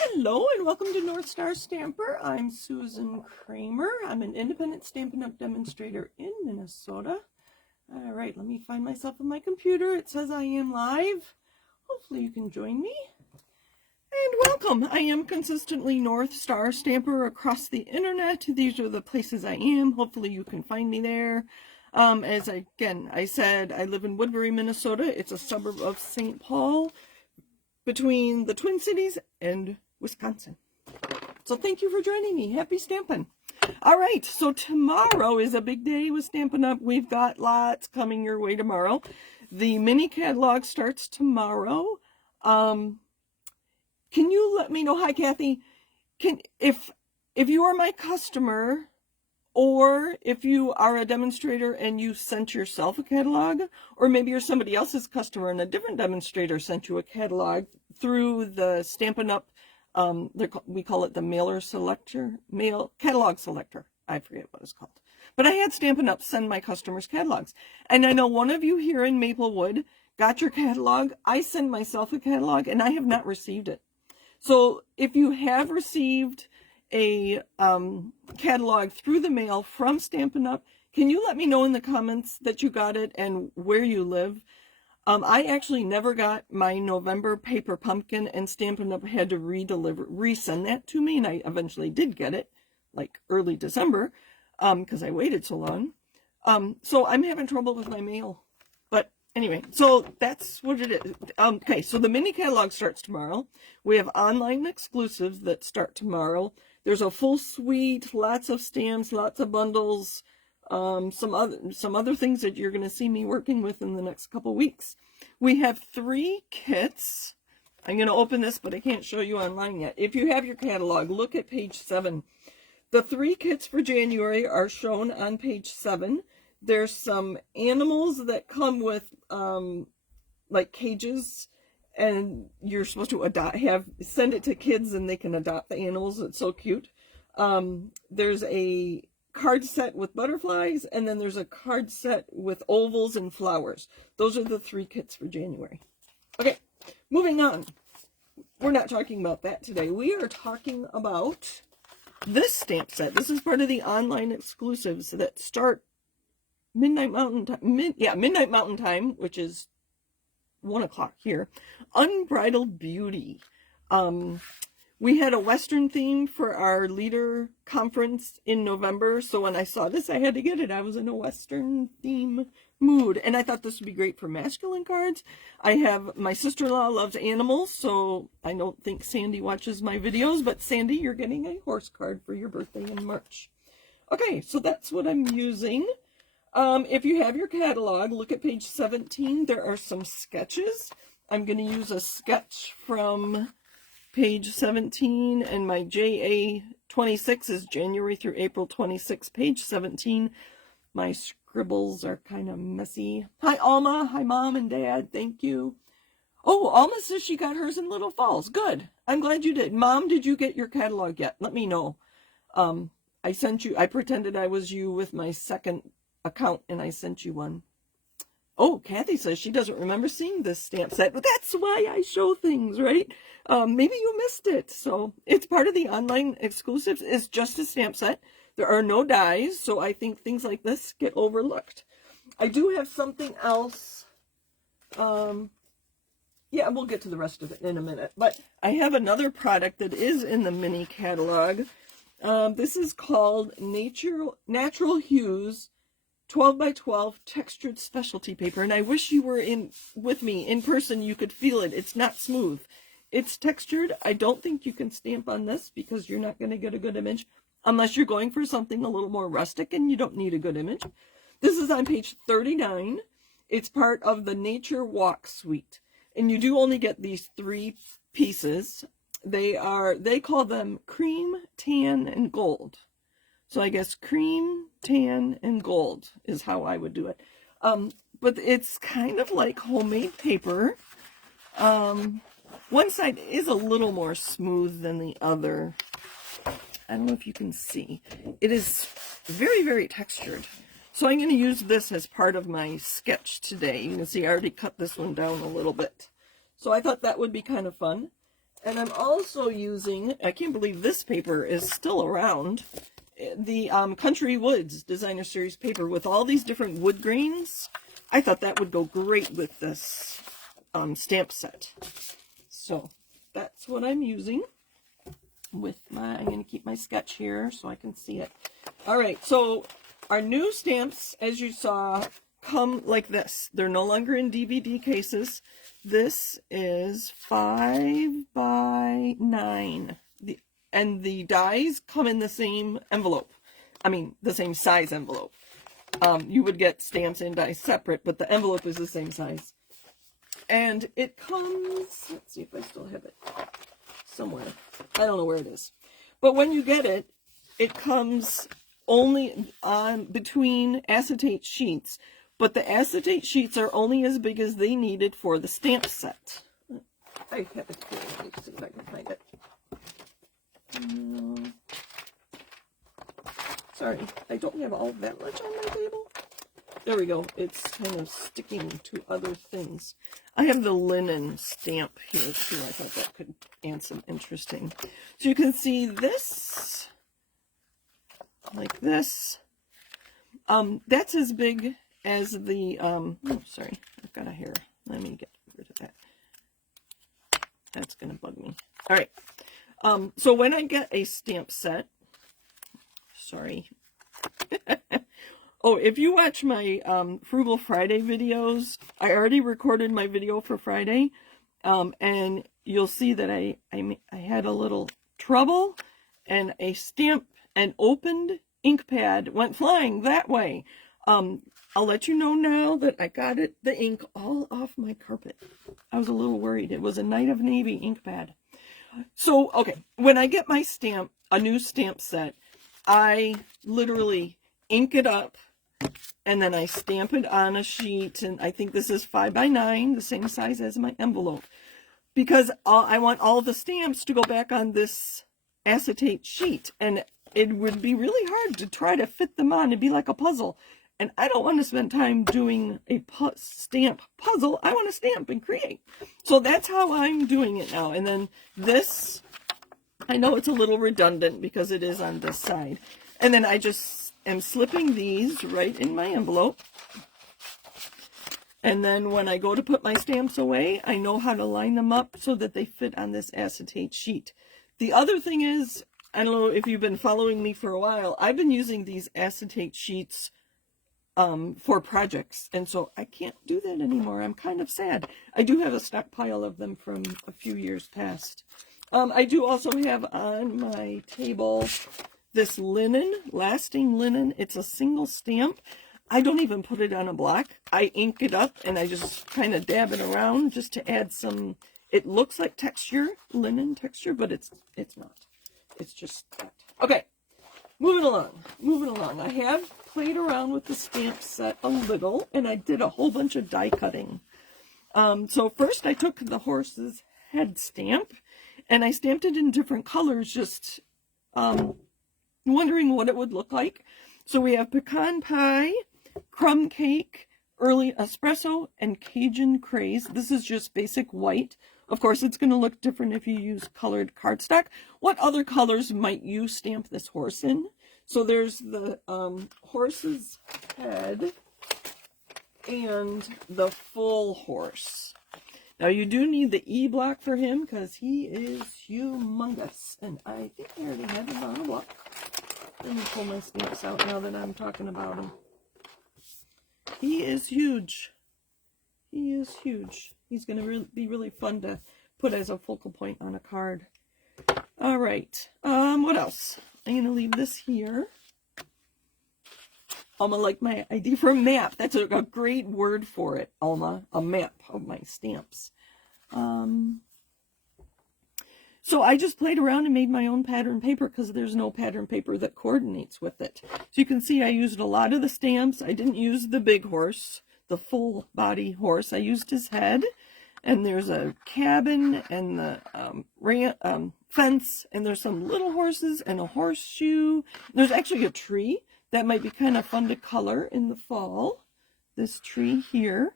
Hello and welcome to North Star Stamper. I'm Susan Kramer. I'm an independent Stampin' Up! Demonstrator in Minnesota. All right, let me find myself on my computer. It says I am live. Hopefully you can join me. And welcome. I am consistently North Star Stamper across the internet. These are the places I am. Hopefully you can find me there. As I said, I live in Woodbury, Minnesota. It's a suburb of St. Paul, between the Twin Cities and Wisconsin. So thank you for joining me. Happy stamping. All right, so tomorrow is a big day with Stampin' Up. We've got lots coming your way tomorrow. The mini catalog starts tomorrow. Can you let me know? Hi, Kathy. If you are my customer, or if you are a demonstrator and you sent yourself a catalog, or maybe you're somebody else's customer and a different demonstrator sent you a catalog through the Stampin' Up, we call it the catalog selector. I forget what it's called. But I had Stampin' Up send my customers catalogs. And I know one of you here in Maplewood got your catalog. I send myself a catalog and I have not received it. So if you have received a catalog through the mail from Stampin' Up, can you let me know in the comments that you got it and where you live? I actually never got my November paper pumpkin, and Stampin' Up had to resend that to me, and I eventually did get it, like early December, because I waited so long. So I'm having trouble with my mail. But anyway, so that's what it is. Okay, so the mini catalog starts tomorrow. We have online exclusives that start tomorrow. There's a full suite, lots of stamps, lots of bundles, some other things that you're going to see me working with in the next couple weeks. We have 3 kits. I'm going to open this, but I can't show you online yet. If you have your catalog, look at page 7. The 3 kits for January are shown on page 7. There's some animals that come with like cages, and you're supposed to send it to kids and they can adopt the animals. It's so cute. There's a card set with butterflies, and then there's a card set with ovals and flowers. Those are the 3 kits for January. Okay, moving on. We're not talking about that today. We are talking about this stamp set. This is part of the online exclusives that start midnight mountain time, which is 1 o'clock here. Unbridled Beauty. We had a Western theme for our leader conference in November, so when I saw this, I had to get it. I was in a Western theme mood, and I thought this would be great for masculine cards. My sister-in-law loves animals, so I don't think Sandy watches my videos, but Sandy, you're getting a horse card for your birthday in March. Okay, so that's what I'm using. If you have your catalog, look at page 17. There are some sketches. I'm going to use a sketch from page 17, and my JA 26 is January through April 26, page 17. My scribbles are kind of messy. Hi, Alma. Hi, Mom and Dad. Thank you. Oh, Alma says she got hers in Little Falls. Good. I'm glad you did. Mom, did you get your catalog yet? Let me know. I pretended I was you with my second account, and I sent you one. Oh, Kathy says she doesn't remember seeing this stamp set, but that's why I show things, right? Maybe you missed it. So it's part of the online exclusives. It's just a stamp set. There are no dies, so I think things like this get overlooked. I do have something else. Yeah, we'll get to the rest of it in a minute. But I have another product that is in the mini catalog. This is called Natural Hues 12 by 12 Textured Specialty Paper, and I wish you were with me in person. You could feel it. It's not smooth. It's textured. I don't think you can stamp on this because you're not going to get a good image unless you're going for something a little more rustic and you don't need a good image. This is on page 39. It's part of the Nature Walk suite, and you do only get these 3 pieces. They call them cream, tan, and gold. So I guess cream, tan, and gold is how I would do it. But it's kind of like homemade paper. One side is a little more smooth than the other. I don't know if you can see. It is very, very textured. So I'm going to use this as part of my sketch today. You can see I already cut this one down a little bit. So I thought that would be kind of fun. And I'm also using, I can't believe this paper is still around, the Country Woods Designer Series paper with all these different wood grains. I thought that would go great with this stamp set. So that's what I'm using with my, I'm going to keep my sketch here so I can see it. All right, so our new stamps, as you saw, come like this. They're no longer in DVD cases. This is 5 by 9. And the dies come in the same envelope. I mean, the same size envelope. You would get stamps and dies separate, but the envelope is the same size. And it comes, let's see if I still have it somewhere. I don't know where it is. But when you get it, it comes only on between acetate sheets. But the acetate sheets are only as big as they needed for the stamp set. I have it here. Let me see if I can find it. No. Sorry, I don't have all that much on my table. There we go. It's kind of sticking to other things. I have the linen stamp here too. I thought that could add some interesting. So you can see this, like this. That's as big as the, oh, sorry, I've got a hair. Let me get rid of that. That's going to bug me. All right. So when I get a stamp set, sorry. Oh, if you watch my Frugal Friday videos, I already recorded my video for Friday, and you'll see that I had a little trouble, and a stamp, an opened ink pad went flying that way. I'll let you know now that I got it, the ink all off my carpet. I was a little worried. It was a Night of Navy ink pad. So, okay, when I get my stamp, a new stamp set, I literally ink it up, and then I stamp it on a sheet, and I think this is 5 by 9, the same size as my envelope, because I want all the stamps to go back on this acetate sheet, and it would be really hard to try to fit them on. It'd be like a puzzle, and I don't want to spend time doing a stamp puzzle. I want to stamp and create. So that's how I'm doing it now. And then this, I know it's a little redundant because it is on this side. And then I just am slipping these right in my envelope. And then when I go to put my stamps away, I know how to line them up so that they fit on this acetate sheet. The other thing is, I don't know if you've been following me for a while, I've been using these acetate sheets for projects, and so I can't do that anymore. I'm kind of sad. I do have a stockpile of them from a few years past. I do also have on my table this linen, lasting linen. It's a single stamp. I don't even put it on a block. I ink it up and I just kind of dab it around just to add some, it looks like texture, linen texture, but it's not. It's just that. Okay, moving along. I have played around with the stamp set a little, and I did a whole bunch of die cutting. So first I took the horse's head stamp, and I stamped it in different colors, just wondering what it would look like. So we have pecan pie, crumb cake, early espresso, and Cajun craze. This is just basic white. Of course, it's going to look different if you use colored cardstock. What other colors might you stamp this horse in? So there's the horse's head and the full horse. Now you do need the E block for him because he is humongous. And I think I already have him on a block. Let me pull my stamps out now that I'm talking about him. He is huge. He is huge. He's going to be really fun to put as a focal point on a card. All right. What else? I'm going to leave this here. Alma liked my idea for a map. That's a great word for it, Alma. A map of my stamps. So I just played around and made my own pattern paper because there's no pattern paper that coordinates with it. So you can see I used a lot of the stamps. I didn't use the big horse, the full body horse. I used his head. And there's a cabin and the fence, and there's some little horses and a horseshoe. There's actually a tree that might be kind of fun to color in the fall. This tree here.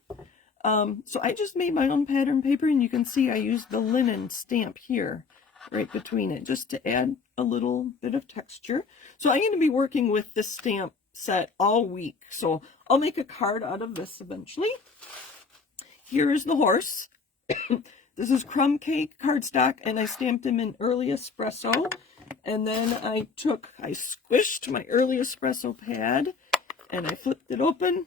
So I just made my own pattern paper, and you can see I used the linen stamp here, right between it, just to add a little bit of texture. So I'm going to be working with this stamp set all week. So I'll make a card out of this eventually. Here is the horse. This is crumb cake cardstock, and I stamped him in early espresso. And then I squished my early espresso pad, and I flipped it open,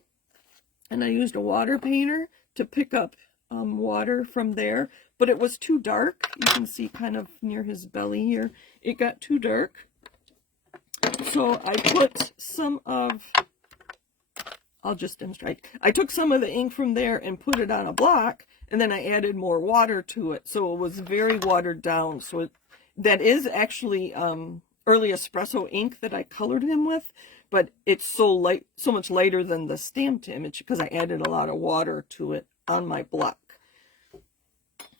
and I used a water painter to pick up water from there. But it was too dark. You can see kind of near his belly here. It got too dark. So I put some of, I'll just demonstrate. I took some of the ink from there and put it on a block, and then I added more water to it. So it was very watered down. So that is actually early espresso ink that I colored him with, but it's so light, so much lighter than the stamped image because I added a lot of water to it on my block.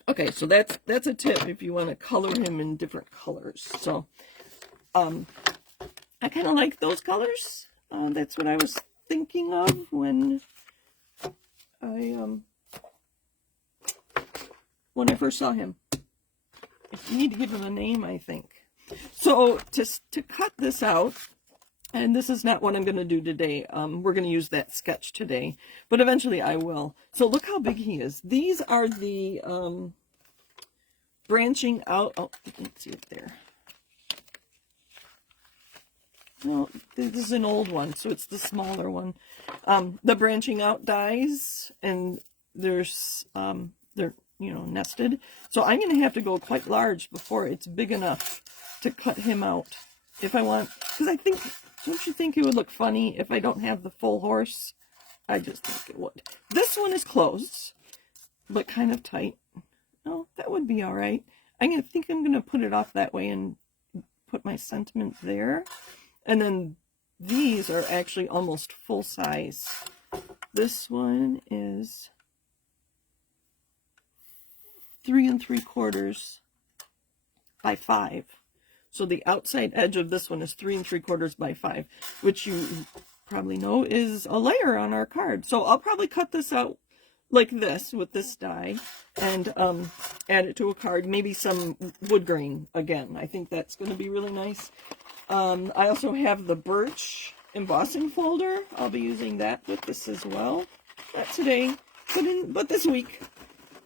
Okay, so that's a tip if you want to color him in different colors. So I kind of like those colors. That's what I was thinking of when I first saw him. You need to give him a name, I think. So to cut this out, and this is not what I'm going to do today. We're going to use that sketch today, but eventually I will. So look how big he is. These are the branching out. Oh, you can see it there. No, this is an old one, so it's the smaller one. The branching out dies, and there's they're nested. So I'm going to have to go quite large before it's big enough to cut him out. If I want, because I think, don't you think it would look funny if I don't have the full horse? I just think it would. This one is closed, but kind of tight. Oh, that would be all right. I'm going to put it off that way and put my sentiment there. And then these are actually almost full size. This one is 3 3/4 by 5. So the outside edge of this one is 3 3/4 by 5, which you probably know is a layer on our card. So I'll probably cut this out like this with this die and add it to a card. Maybe some wood grain again. I think that's going to be really nice. I also have the birch embossing folder. I'll be using that with this as well. Not today, but this week.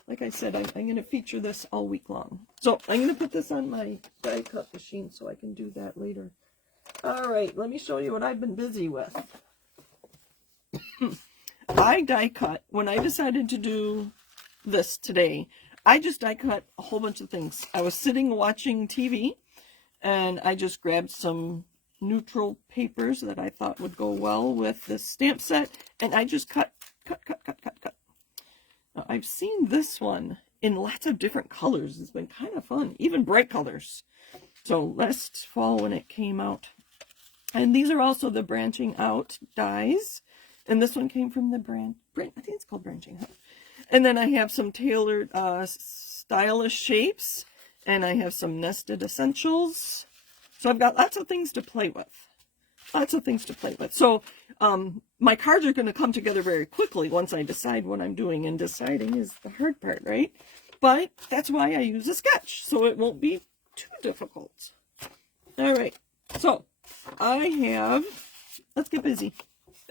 Like I said, I'm going to feature this all week long. So I'm going to put this on my die cut machine so I can do that later. All right, let me show you what I've been busy with. I die cut. When I decided to do this today, I just die cut a whole bunch of things. I was sitting watching TV, and I just grabbed some neutral papers that I thought would go well with this stamp set, and I just cut. Now, I've seen this one in lots of different colors. It's been kind of fun, even bright colors. So last fall when it came out. And these are also the branching out dies. And this one came from the brand, I think it's called Branching Out. And then I have some tailored stylish shapes. And I have some nested essentials. So I've got lots of things to play with. So my cards are going to come together very quickly once I decide what I'm doing. And deciding is the hard part, right? But that's why I use a sketch. So it won't be too difficult. All right. So let's get busy.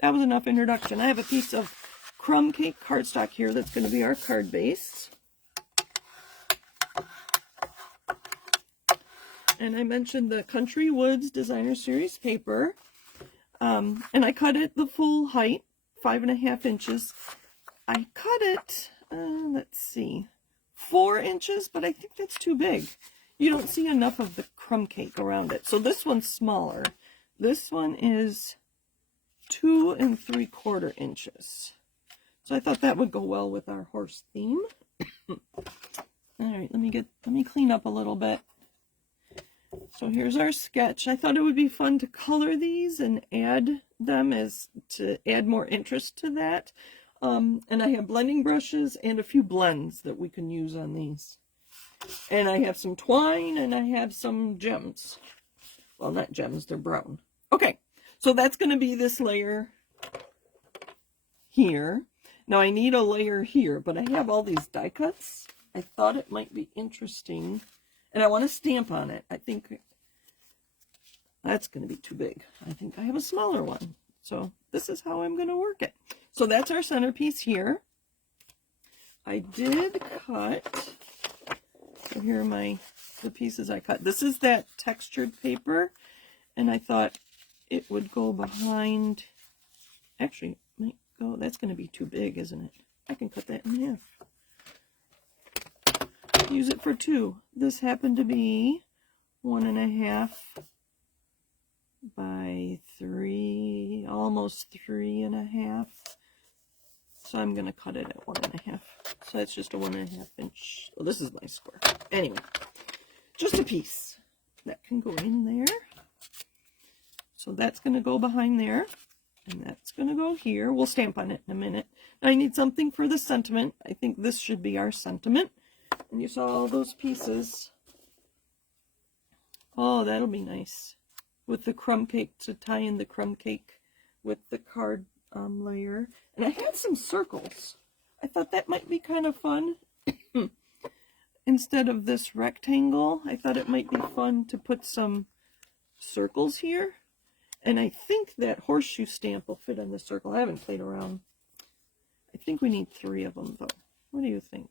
That was enough introduction. I have a piece of crumb cake cardstock here that's going to be our card base. And I mentioned the Country Woods Designer Series paper. And I cut it the full height, 5.5 inches. I cut it, let's see, 4 inches, but I think that's too big. You don't see enough of the crumb cake around it. So this one's smaller. This one is 2 3/4 inches. So I thought that would go well with our horse theme. All right, let me clean up a little bit. So here's our sketch. I thought it would be fun to color these and add them to add more interest to that. And I have blending brushes and a few blends that we can use on these. And I have some twine and I have some gems. Well, not gems, they're brown. Okay, so that's going to be this layer here. Now I need a layer here, but I have all these die cuts. I thought it might be interesting, and I want to stamp on it. I think that's going to be too big. I think I have a smaller one. So this is how I'm going to work it. So that's our centerpiece here. I did cut, so here are the pieces I cut. This is that textured paper, and I thought it would go behind, actually, might go, that's going to be too big, isn't it? I can cut that in half. Use it for 2. This happened to be 1.5 by 3, almost 3.5. So I'm going to cut it at 1.5. So that's just a 1.5 inch. Well, this is my square. Anyway, just a piece that can go in there. So that's going to go behind there. And that's going to go here. We'll stamp on it in a minute. I need something for the sentiment. I think this should be our sentiment. And you saw all those pieces. Oh, that'll be nice. With the crumb cake, to tie in the crumb cake with the card layer. And I had some circles. I thought that might be kind of fun. Instead of this rectangle, I thought it might be fun to put some circles here. And I think that horseshoe stamp will fit on the circle. I haven't played around. I think we need 3 of them, though. What do you think?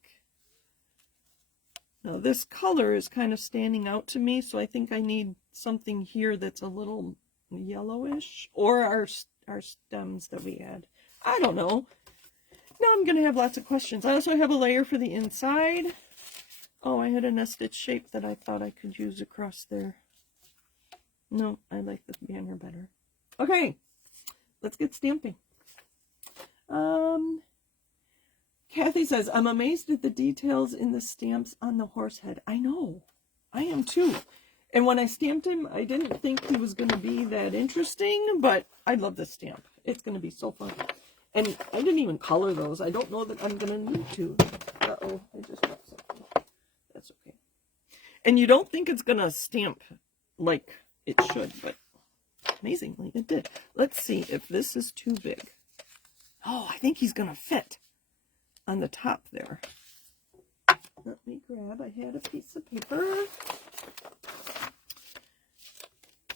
Now, this color is kind of standing out to me, so I think I need something here that's a little yellowish. Or our stems that we had. I don't know. Now I'm going to have lots of questions. I also have a layer for the inside. Oh, I had a nested shape that I thought I could use across there. No, I like the banner better. Okay, let's get stamping. Kathy says, I'm amazed at the details in the stamps on the horse head. I know. I am too. And when I stamped him, I didn't think he was going to be that interesting, but I love this stamp. It's going to be so fun. And I didn't even color those. I don't know that I'm going to need to. Uh-oh, I just dropped something. That's okay. And you don't think it's going to stamp like it should, but amazingly it did. Let's see if this is too big. Oh, I think he's going to fit on the top there. Let me grab, I had a piece of paper.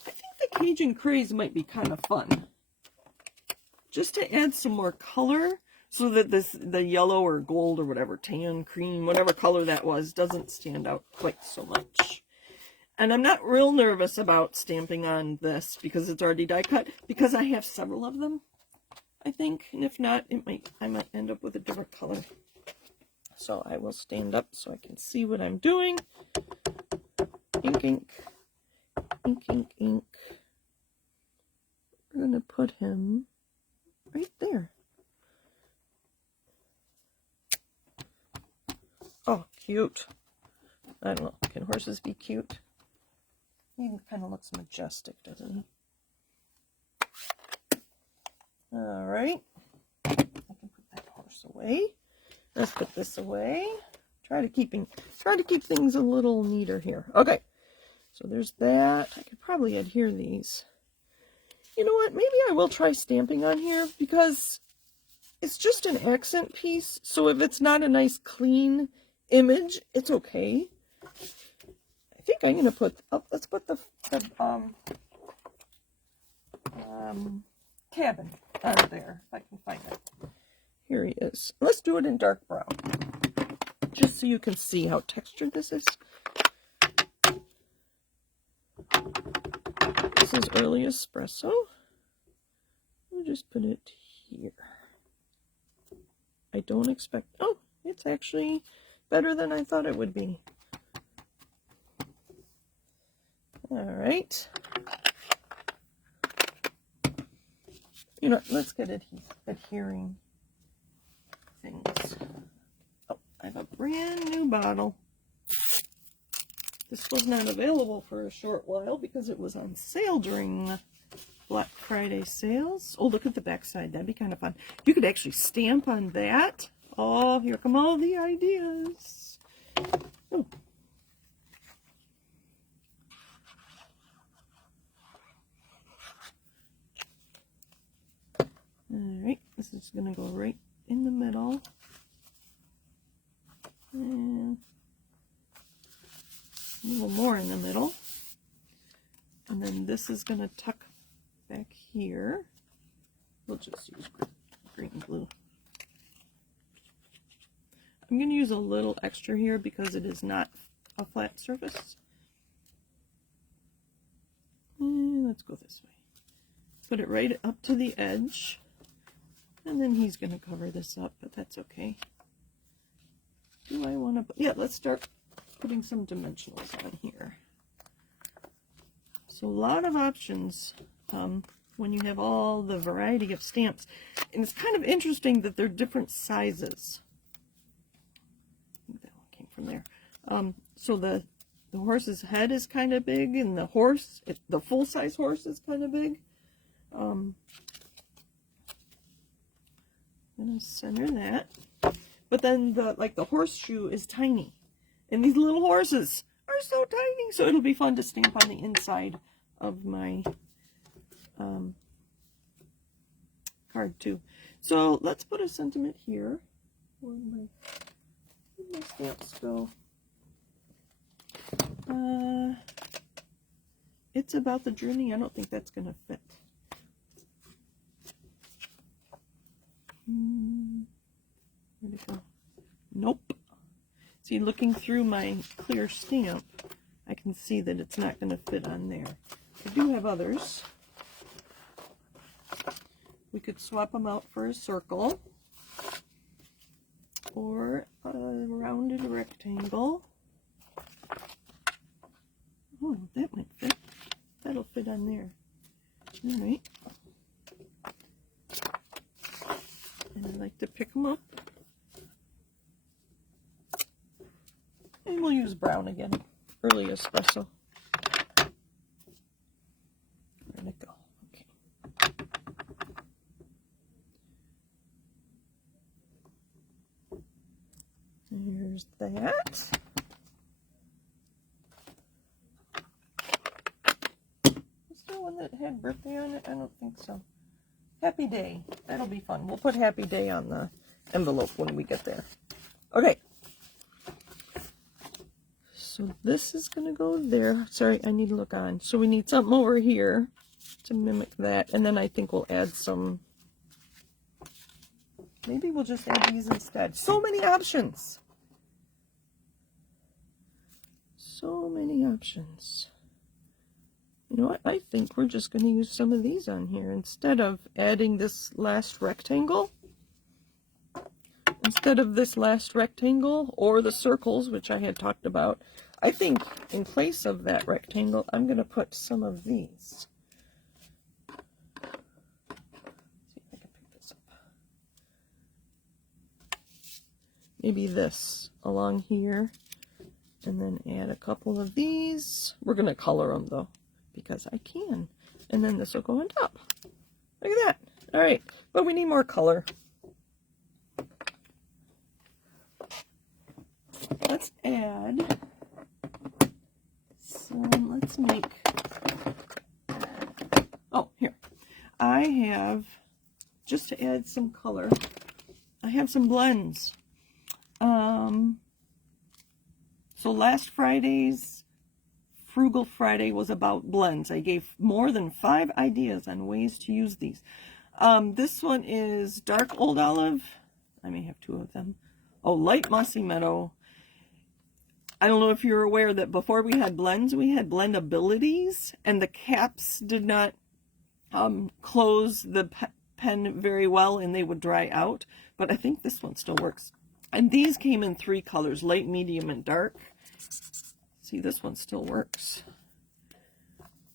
I think the Cajun Craze might be kind of fun. Just to add some more color so that the yellow or gold or whatever, tan, cream, whatever color that was, doesn't stand out quite so much. And I'm not real nervous about stamping on this because it's already die cut, because I have several of them, I think. And if not, I might end up with a different color. So I will stand up so I can see what I'm doing. Ink, ink, ink, ink, ink. We're going to put him right there. Oh, cute. I don't know. Can horses be cute? He kind of looks majestic, doesn't he? All right. I can put that horse away. Let's put this away. Try to keep things a little neater here. Okay. So there's that. I could probably adhere these. You know what? Maybe I will try stamping on here because it's just an accent piece. So if it's not a nice clean image, it's okay. I think I'm going to put, let's put the cabin on there, if I can find it. Here he is. Let's do it in dark brown, just so you can see how textured this is. This is early espresso. We'll just put it here. I don't expect, oh, it's actually better than I thought it would be. All right. You know, let's get adhering things. Oh, I have a brand new bottle. This was not available for a short while because it was on sale during Black Friday sales. Oh, look at the back side. That'd be kind of fun. You could actually stamp on that. Oh, here come all the ideas. Oh. All right, this is going to go right in the middle. a little more in the middle. And then this is going to tuck back here. We'll just use green glue. I'm going to use a little extra here because it is not a flat surface. And let's go this way. Put it right up to the edge. And then he's going to cover this up, but that's okay. Do I want to... Yeah, let's start putting some dimensionals on here. So a lot of options when you have all the variety of stamps. And it's kind of interesting that they're different sizes. I think that one came from there. So the horse's head is kind of big, and the full-size horse is kind of big. I'm going to center that. But then the horseshoe is tiny. And these little horses are so tiny. So it'll be fun to stamp on the inside of my card too. So let's put a sentiment here. Where'd my stamps go? It's about the journey. I don't think that's going to fit. Where'd it go? Nope. See, looking through my clear stamp, I can see that it's not going to fit on there. I do have others. We could swap them out for a circle or a rounded rectangle. Oh, that might fit. That'll fit on there. All right. And I like to pick them up. And we'll use brown again. Early espresso. Where'd it go? Okay. Here's that. Is there one that had birthday on it? I don't think so. Happy Day. That'll be fun. We'll put Happy Day on the envelope when we get there. Okay. So this is going to go there. Sorry, I need to look on. So we need something over here to mimic that. And then I think we'll add some... Maybe we'll just add these instead. So many options. So many options. You know what? I think we're just going to use some of these on here instead of adding this last rectangle. Instead of this last rectangle or the circles, which I had talked about, I think in place of that rectangle, I'm going to put some of these. Let's see if I can pick this up. Maybe this along here, and then add a couple of these. We're going to color them though, because I can. And then this will go on top. Look at that. All right, but we need more color. Let's add some, let's make, oh, here. I have, just to add some color, I have some blends. So last Friday's Frugal Friday was about blends. I gave more than 5 ideas on ways to use these. This one is Dark Old Olive. I may have 2 of them. Oh, Light Mossy Meadow. I don't know if you're aware that before we had blends, we had blendabilities, and the caps did not close the pen very well, and they would dry out. But I think this one still works. And these came in 3 colors, light, medium, and dark. See, this one still works.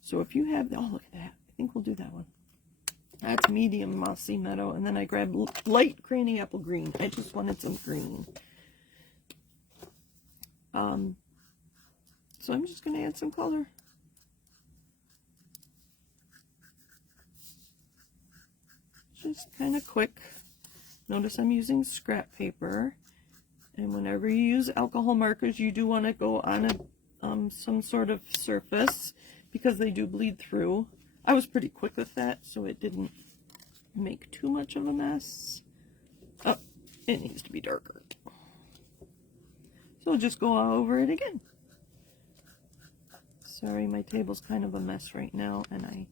So if you have, oh, look at that. I think we'll do that one. That's medium Mossy Meadow, and then I grabbed light Granny Apple Green. I just wanted some green. So I'm just going to add some color. Just kind of quick. Notice I'm using scrap paper. And whenever you use alcohol markers, you do want to go on a some sort of surface because they do bleed through. I was pretty quick with that, so it didn't make too much of a mess. Oh, it needs to be darker. So we'll just go over it again. Sorry, my table's kind of a mess right now, and I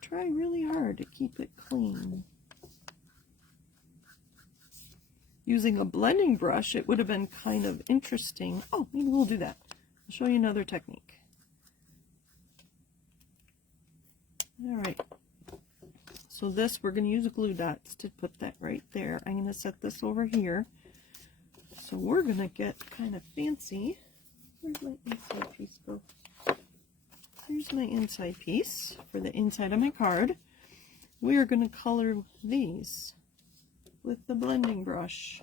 try really hard to keep it clean. Using a blending brush, it would have been kind of interesting. Oh, maybe we'll do that. I'll show you another technique. All right. So this, we're going to use glue dots to put that right there. I'm going to set this over here. So we're going to get kind of fancy. Where's my inside piece go? Here's my inside piece for the inside of my card. We are going to color these with the blending brush.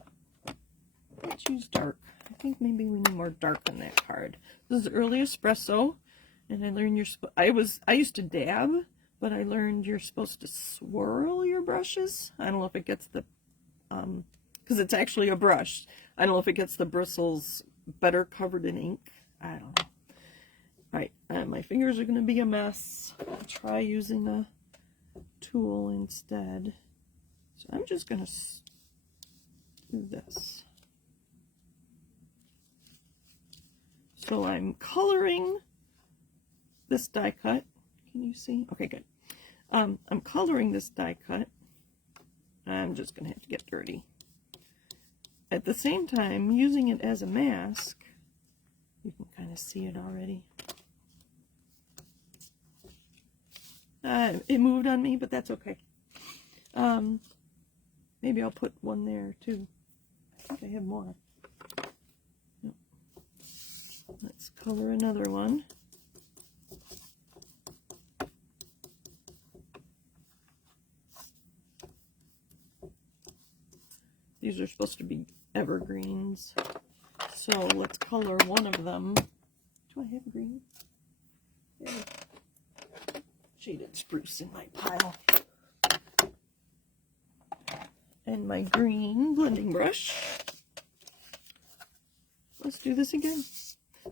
Let's use dark. I think maybe we need more dark on that card. This is early espresso, and I learned I used to dab, but I learned you're supposed to swirl your brushes. I don't know if it gets the because it's actually a brush. I don't know if it gets the bristles better covered in ink. I don't know. All right, my fingers are going to be a mess. I'll try using a tool instead. So I'm just going to do this. So I'm coloring this die cut. Can you see? Okay, good. I'm coloring this die cut. I'm just going to have to get dirty. At the same time, using it as a mask, you can kind of see it already. It moved on me, but that's okay. Maybe I'll put one there too. I think I have more. Yep. Let's color another one. These are supposed to be evergreens. So let's color one of them. Do I have green? Yeah. Shaded spruce in my pile. And my green blending brush. Let's do this again.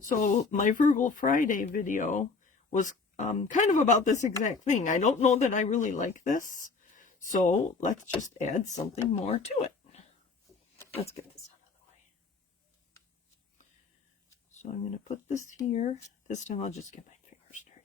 So my Frugal Friday video was kind of about this exact thing. I don't know that I really like this. So let's just add something more to it. Let's get this out of the way. So I'm going to put this here. This time I'll just get my fingers dirty.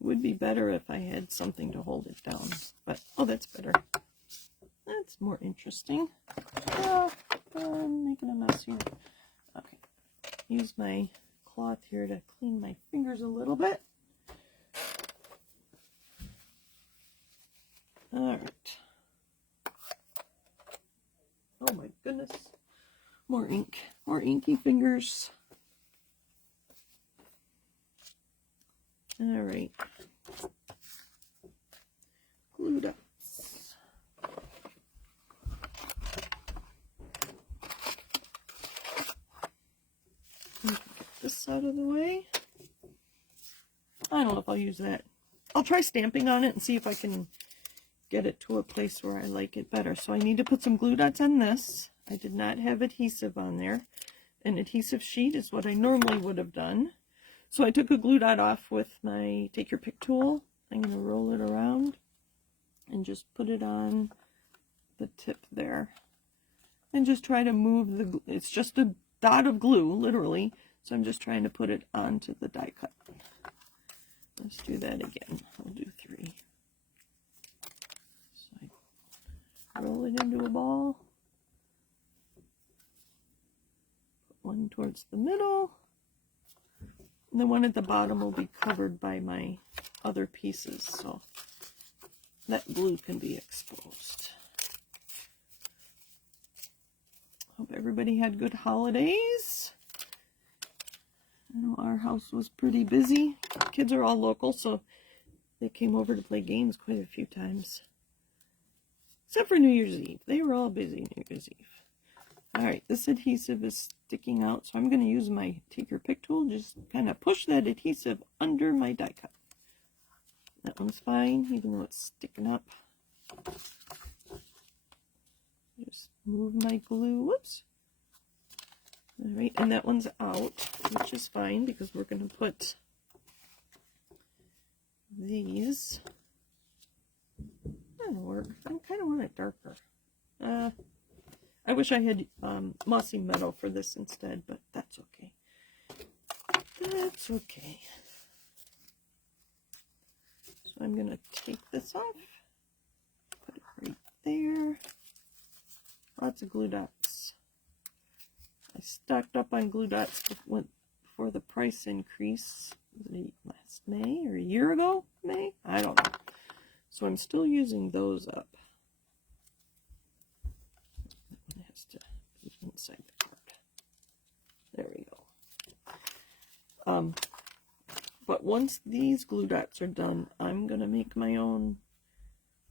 Would be better if I had something to hold it down, but oh, that's better. That's more interesting. Oh, I'm making a mess here. Okay, use my cloth here to clean my fingers a little bit. All right. Oh my goodness, more ink, more inky fingers. All right. Glue dots. Get this out of the way. I don't know if I'll use that. I'll try stamping on it and see if I can get it to a place where I like it better. So I need to put some glue dots on this. I did not have adhesive on there. An adhesive sheet is what I normally would have done. So I took a glue dot off with my Take Your Pick tool. I'm going to roll it around and just put it on the tip there. And just try to move the glue. It's just a dot of glue, literally. So I'm just trying to put it onto the die cut. Let's do that again. I'll do 3. So I roll it into a ball. Put one towards the middle. And the one at the bottom will be covered by my other pieces, so that glue can be exposed. Hope everybody had good holidays. I know our house was pretty busy. Kids are all local, so they came over to play games quite a few times. Except for New Year's Eve. They were all busy New Year's Eve. Alright, this adhesive is sticking out, so I'm going to use my Take Your Pick tool. Just kind of push that adhesive under my die cut. That one's fine, even though it's sticking up. Just move my glue. Whoops. All right, and that one's out, which is fine because we're going to put these. That'll work. I kind of want it darker. I wish I had mossy metal for this instead, but that's okay. That's okay. So I'm going to take this off, put it right there. Lots of glue dots. I stocked up on glue dots before the price increase. Was it last May or a year ago? May? I don't know. So I'm still using those up. It has to be inside the card. There we go. But once these glue dots are done, I'm going to make my own.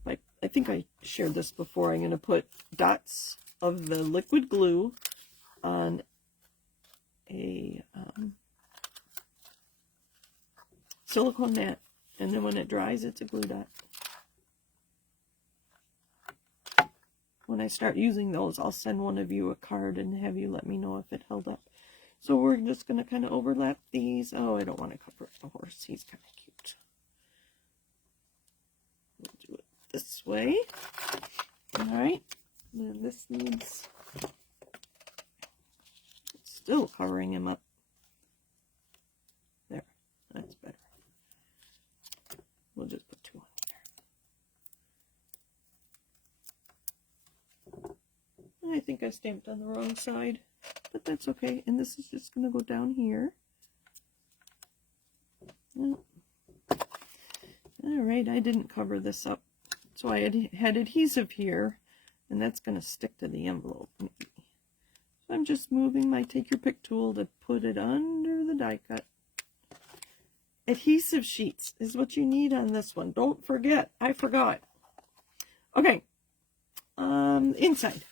Like, I think I shared this before. I'm going to put dots of the liquid glue on a silicone mat, and then when it dries, it's a glue dot. When I start using those, I'll send one of you a card and have you let me know if it held up. So we're just going to kind of overlap these. Oh, I don't want to cover the horse. He's kind of cute. We'll do it this way. All right. And this needs... It's still covering him up. There. That's better. We'll just put two on there. I think I stamped on the wrong side, but that's okay. And this is just going to go down here. Oh. All right, I didn't cover this up. So I had adhesive here, and that's going to stick to the envelope. So I'm just moving my take your pick tool to put it under the die cut. Adhesive sheets is what you need on this one. Don't forget. I forgot. Okay. Inside.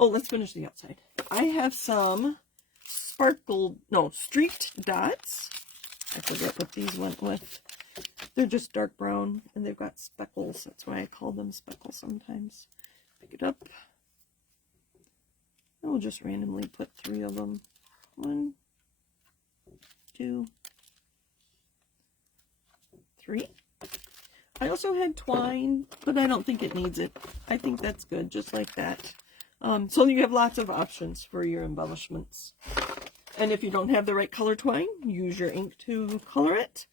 Oh, let's finish the outside. I have some streaked dots. I forget what these went with. They're just dark brown, and they've got speckles. That's why I call them speckles sometimes. Pick it up. And we'll just randomly put 3 of them. 1, 2, 3. I also had twine, but I don't think it needs it. I think that's good, just like that. So you have lots of options for your embellishments. And if you don't have the right color twine, use your ink to color it.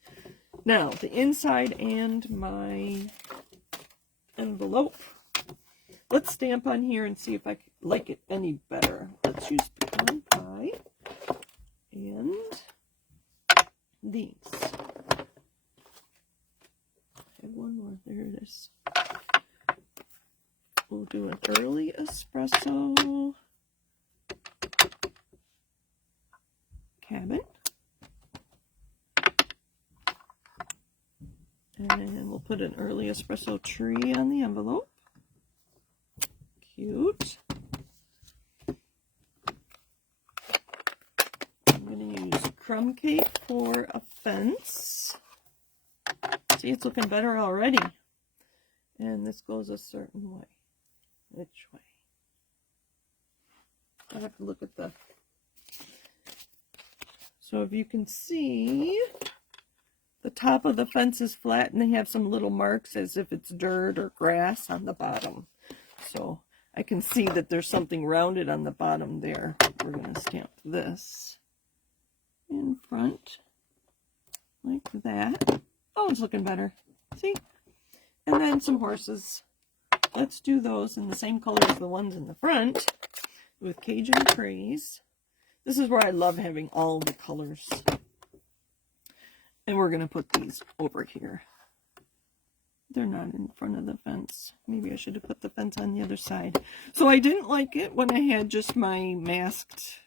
Now, the inside and my envelope. Let's stamp on here and see if I like it any better. Let's use pecan pie and these. I have one more. There it is. We'll do an early espresso cabin. And we'll put an early espresso tree on the envelope. Cute. I'm going to use crumb cake for a fence. See, it's looking better already. And this goes a certain way. Which way? I have to look at the... So if you can see, the top of the fence is flat and they have some little marks as if it's dirt or grass on the bottom. So I can see that there's something rounded on the bottom there. We're going to stamp this in front like that. Oh, it's looking better. See? And then some horses. Let's do those in the same color as the ones in the front with Cajun Praise. This is where I love having all the colors. And we're going to put these over here. They're not in front of the fence. Maybe I should have put the fence on the other side. So I didn't like it when I had just my masked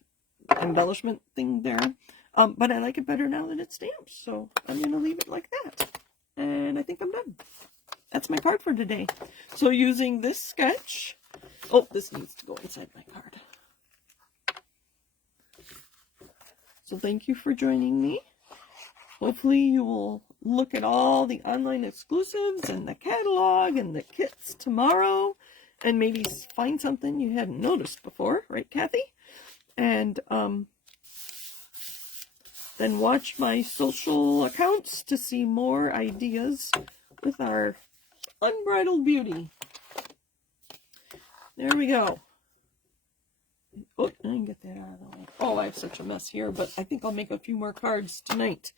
embellishment thing there. But I like it better now that it's stamped. So I'm going to leave it like that. And I think I'm done. That's my card for today. So using this sketch, oh, this needs to go inside my card. So thank you for joining me. Hopefully you will look at all the online exclusives and the catalog and the kits tomorrow and maybe find something you hadn't noticed before, right, Kathy? And then watch my social accounts to see more ideas with our Unbridled Beauty. There we go. Oh, I can get that out of the way. Oh, I have such a mess here, but I think I'll make a few more cards tonight.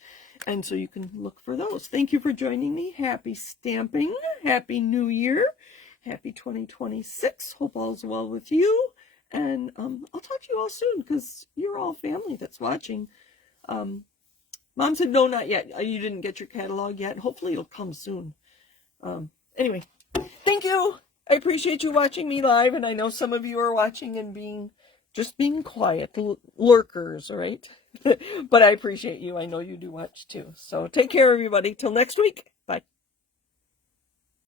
And so you can look for those. Thank you for joining me. Happy stamping. Happy New Year. Happy 2026. Hope all's well with you. And I'll talk to you all soon because you're all family that's watching. Mom said, no, not yet. You didn't get your catalog yet. Hopefully it'll come soon. Anyway, thank you. I appreciate you watching me live, and I know some of you are watching and just being quiet, lurkers, right? But I appreciate you. I know you do watch too. So take care, everybody. Till next week.